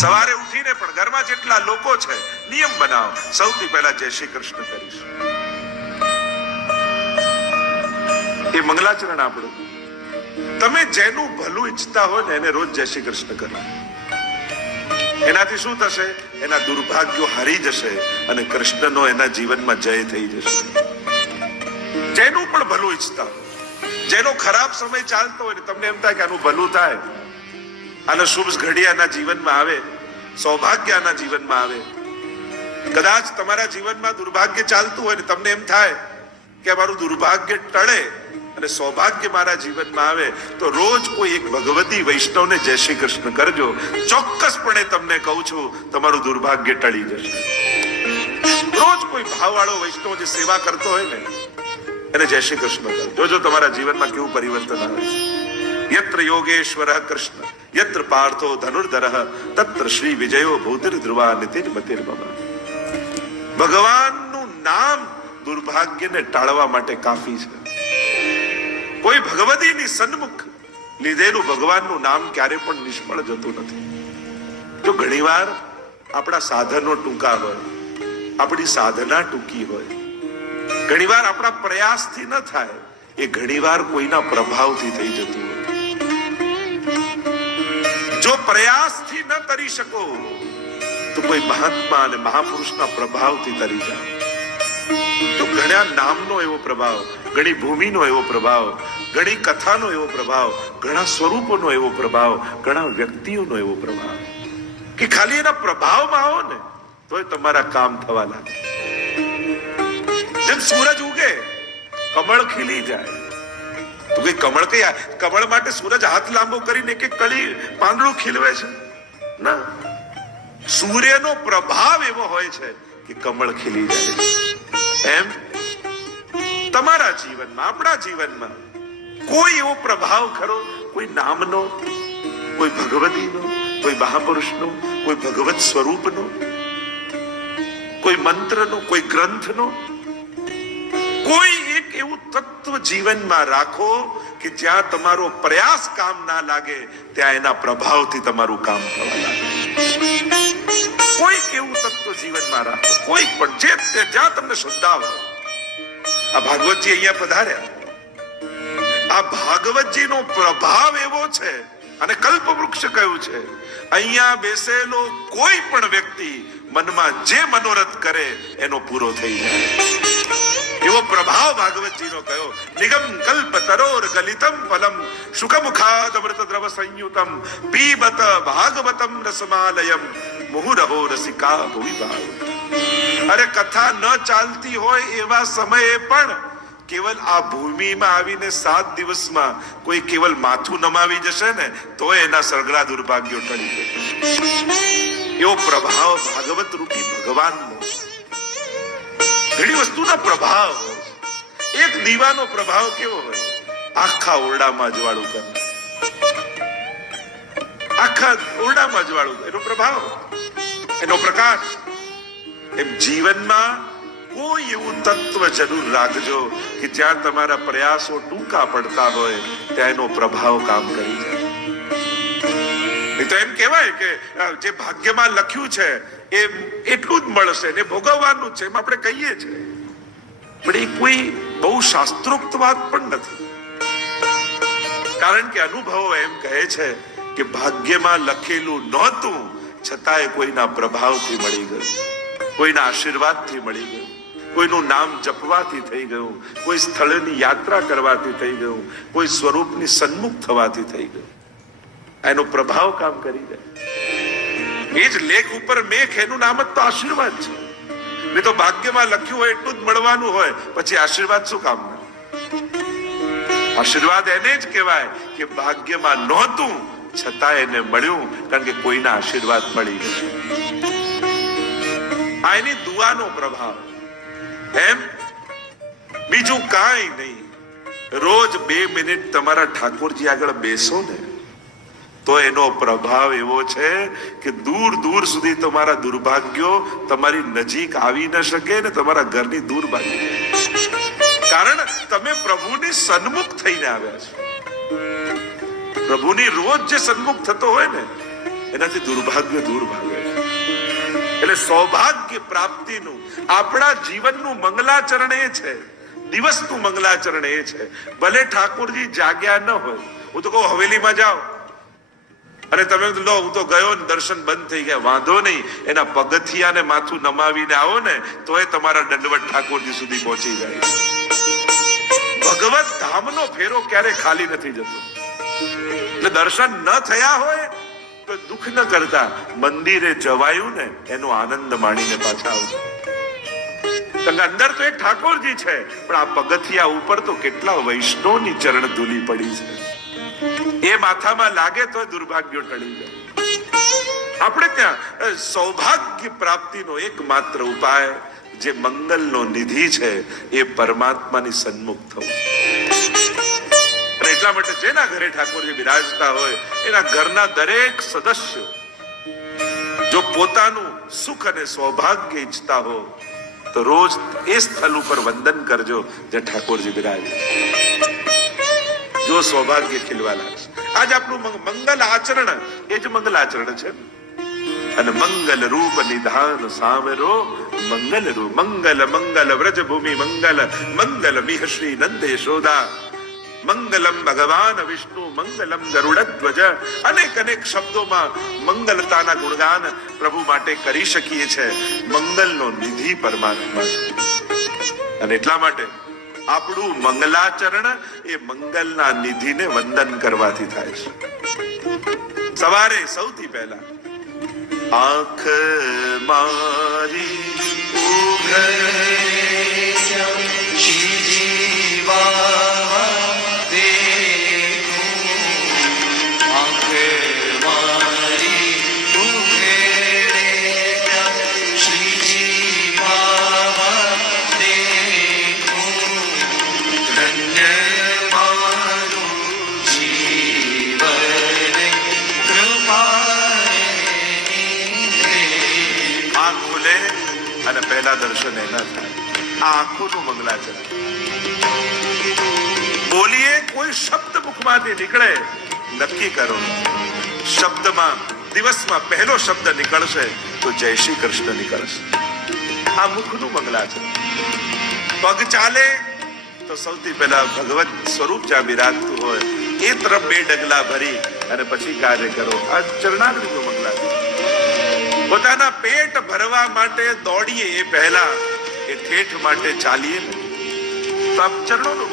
સવારે ઉઠીને પણ ઘરમાં જેટલા લોકો છે નિયમ બનાવો, સૌથી પહેલા જય શ્રી કૃષ્ણ કરીશ. એ મંગલાચરણ આપણું. તમે જેનું ભલું ઈચ્છતા હોય ને એને રોજ જય શ્રી કૃષ્ણ કરો. એનાથી શું થશે? એના દુર્ભાગ્યો હારી જશે અને કૃષ્ણનો એના જીવનમાં જય થઈ જશે. જેનું પણ ભલું ઈચ્છતા હોય, જેનો ખરાબ સમય ચાલતો હોય ને તમને એમ થાય કે આનું ભલું થાય, આનો શુભ ઘડી આના જીવનમાં આવે, સૌભાગ્ય આના જીવનમાં આવે. કદાચ તમારા જીવનમાં દુર્ભાગ્ય ચાલતું હોય ને તમને એમ થાય કે મારું દુર્ભાગ્ય ટળે અને સૌભાગ્ય મારા જીવનમાં આવે, તો રોજ કોઈ એક ભગવતી વૈષ્ણવને જય શ્રી કૃષ્ણ કરજો. ચોક્કસપણે તમને કહું છું તમારું દુર્ભાગ્ય ટળી જશે. રોજ કોઈ ભાવવાળો વૈષ્ણવ જે સેવા કરતો હોય ને એને જય શ્રી કૃષ્ણ કરો. જોજો તમારા જીવનમાં કેવું પરિવર્તન આવે છે. યત્ર યોગેશ્વર કૃષ્ણ યત્ર પાર્થો ધનુર્ધર તત્ર શ્રી વિજયો ભૂતિર ધ્રુવા નિતિર્મતિર્મમ. ભગવાનનું નામ દુર્ભાગ્યને ટાળવા માટે કાફી છે. કોઈ ભગવતીની સન્મુખ લીધેલું ભગવાનનું નામ ક્યારે પણ નિષ્ફળ જતું નથી. જો ઘણીવાર આપણા સાધનો ટૂંકા હોય, આપણી સાધના ટૂંકી હોય, ઘણીવાર આપણા પ્રયાસથી ન થાય, એ ઘણીવાર કોઈના પ્રભાવથી થઈ જતું હોય. જો પ્રયાસથી ન કરી શકો તો કોઈ મહાત્મા અને મહાપુરુષના પ્રભાવથી તરી જાઓ. તો ઘણા નામનો એવો પ્રભાવ, ઘણી ભૂમિનો એવો પ્રભાવ, ઘણી કથાનો એવો પ્રભાવ, ઘણા સ્વરૂપોનો એવો પ્રભાવ, ઘણા વ્યક્તિઓનો એવો પ્રભાવ કે ખાલી એના પ્રભાવમાં આવો ને તોય તમારા કામ થવા લાગે. જેમ સૂરજ ઉગે, કમળ ખીલી જાય, તો કઈ કમળ માટે સૂરજ હાથ લાંબો કરીને કે કળી પાંદડું ખીલવે છે ના. સૂર્યનો પ્રભાવ એવો હોય છે કે કમળ ખીલી જાય છે. એમ તમારા જીવનમાં, આપણા જીવનમાં કોઈ એવો પ્રભાવ ખરો, કોઈ નામનો, કોઈ ભગવતીનો, કોઈ મહાપુરુષનો, કોઈ ભગવત સ્વરૂપનો, કોઈ મંત્રનો, કોઈ ગ્રંથનો, કોઈ એક એવું તત્વ જીવનમાં રાખો કે જ્યાં તમારો પ્રયાસ કામ ના લાગે, ત્યાં એના પ્રભાવથી તમારું કામ થવા લાગે. કોઈ એવું તત્વ જીવનમાં રાખો, કોઈ પણ જ્યાં તમને શ્રદ્ધા હોય. આ ભાગવતજી અહીંયા પધાર્યા. આ ભાગવતજીનો પ્રભાવ એવો છે અને કલ્પવૃક્ષ કયું છે, અહીંયા બેસેલો કોઈ પણ વ્યક્તિ મનમાં જે મનોરથ કરે એનો પૂરો થઈ જાય. એવો પ્રભાવ ભાગવતજીનો કયો. નિગમ કલ્પ તરોર ગલિતમ ફલમ શુકમુખાદ અમૃત દ્રવ સંયુતમ પીબત ભાગવતમ રસમાલયમ મુહુરહો રસિકા ભુવિ ભાવ. અરે કથા ન ચાલતી હોય એવા સમયે પણ કેવલ આ ભૂમિમાં આવીને 7 દિવસમાં કોઈ કેવલ માથું નમાવી જશે ને તો એના સળગડા દુર્ભાગ્યો ટળી જશે. એવો પ્રભાવ ભાગવત રૂપી ભગવાનનો. ઘણી વસ્તુના પ્રભાવ હોય. એક દીવાનો પ્રભાવ કેવો હોય? આખા ઓરડામાં અજવાળું કરે, આખા ઓરડામાં અજવાળું, એનો પ્રભાવ, એનો પ્રકાશ. એમ જીવનમાં કોઈ એવું તત્વ જરૂર રાખજો કે જ્યાં તમારા પ્રયાસો ટૂંકા પડતા હોય ત્યાં એનો પ્રભાવ કામ કરી જાય. નહીં તો એમ કહેવાય કે જે ભાગ્યમાં લખ્યું છે એ એટલું જ મળશે ને ભોગવવાનું છે, એમ આપણે કહીએ છીએ. પણ એ કોઈ બહુ શાસ્ત્રોક્ત વાત પણ નથી. કારણ કે અનુભવો એમ કહે છે કે ભાગ્યમાં લખેલું નહોતું છતાંય કોઈના પ્રભાવથી મળી ગયું, કોઈના આશીર્વાદથી મળી ગયું, કોઈનું નામ જપવાથી થઈ ગયું, કોઈ સ્થળની યાત્રા કરવાથી થઈ ગયું, કોઈ સ્વરૂપની સન્મુખ થવાથી થઈ ગયું. એનો પ્રભાવ કામ કરી જાય. એ જ લેખ ઉપર મેઘ, એનું નામ જ તો આશીર્વાદ છે. નહીં તો ભાગ્યમાં લખ્યું હોય એટલું જ મળવાનું હોય, પછી આશીર્વાદ શું કામના? આશીર્વાદ એને જ કહેવાય કે ભાગ્યમાં નહોતું છતાં એને મળ્યું, કારણ કે કોઈના આશીર્વાદ મળી ગયા. આ એની દુઆનો પ્રભાવ. એમ બીજું કાંઈ નહીં. રોજ 2 મિનિટ તમારા ઠાકોરજી આગળ બેસો ને તો એનો પ્રભાવ એવો છે કે દૂર દૂર સુધી તમારા દુર્ભાગ્યો તમારી નજીક આવી ન શકે ને તમારા ઘરની દૂર ભાગી. કારણ તમે પ્રભુની સન્મુખ થઈને આવ્યા છો. પ્રભુની રોજ જે સન્મુખ થતો હોય ને એનાથી દુર્ભાગ્ય દૂર ભાગે. એટલે સૌભાગ્ય પ્રાપ્તિનું આપણા જીવનનું મંગલાચરણ એ છે, દિવસનું મંગલાચરણ એ છે. ભલે ઠાકોરજી જાગ્યા ન હોય, હું તો કહું હવેલીમાં જાઓ અને તમે લો હું તો ગયો ને દર્શન બંધ થઈ ગયા, વાંધો નહીં, એના પગથિયાને માથું નમાવીને આવો ને તો એ તમારા દંડવત ઠાકોરજી સુધી પહોંચી જાય. ભગવત ધામનો ફેરો ક્યારે ખાલી નથી જતો. એટલે દર્શન ન થયા હોય તો દુઃખ ન કરતા, મંદિરે જવાયું ને એનો આનંદ માણીને પાછા આવજો. અંદર તો એક ઠાકોરજી છે, પણ આ પગથિયા ઉપર તો કેટલા વૈષ્ણવની ચરણ ધૂલી પડી છે. એ માથામાં લાગે તો દુર્ભાગ્યો ટળી જાય. આપણે ત્યાં સૌભાગ્ય પ્રાપ્તિનો એકમાત્ર ઉપાય જે મંગલનો નિધિ છે એ પરમાત્માની સન્મુખ થવું. અને એટલા માટે જેના ઘરે ઠાકોરજી બિરાજતા હોય એના ઘરના દરેક સદસ્ય જો પોતાનું સુખ અને સૌભાગ્ય ઈચ્છતા હો તો રોજ એ સ્થળ ઉપર વંદન કરજો જે ઠાકોરજી બિરાજે. જો સૌભાગ્ય ખીલવા લાગશે. આજ આપણું મંગલ આચરણ એ જ મંગલ આચરણ છે. અને મંગલ રૂપ નિધાન સામરો મંગલ રૂપ મંગલ મંગલ વ્રજ ભૂમિ મંગલ મંગલ મિહ શ્રી નંદ યશોદા મંગલમ ભગવાન વિષ્ણુ મંગલમ ગરુડધ્વજ. અનેક અનેક શબ્દોમાં મંગલતાના ગુણગાન પ્રભુ માટે કરી શકીએ છીએ. મંગલનો નિધિ પરમાત્મા છે. અને એટલા માટે આપણું મંગલાચરણ એ મંગલના નિધિને વંદન કરવાથી થાય છે. સવારે સૌથી પહેલા આંખ મારી ઉઘડે અને પહેલા દર્શન એના થાય. આ આંખોનું મંગલાચરણ. બોલીએ કોઈ શબ્દ મુખમાંથી નીકળે, નક્કી કરો શબ્દમાં દિવસમાં પહેલો શબ્દ નીકળશે તો જય શ્રી કૃષ્ણ નીકળશે. આ મુખનું મંગલાચરણ. પગ ચાલે તો સૌથી પહેલા ભગવત સ્વરૂપ જ્યાં બિરાજતું હોય એ તરફ બે ડગલા ભરી અને પછી કાર્ય કરો. આ ચરણાગરીનું મંગલાચરણ. પોતાના પેટ ભરવા માટે દોડીએ એ પહેલા એ ઠેઠ માટે ચાલીએ ને તો આ ચરણોનું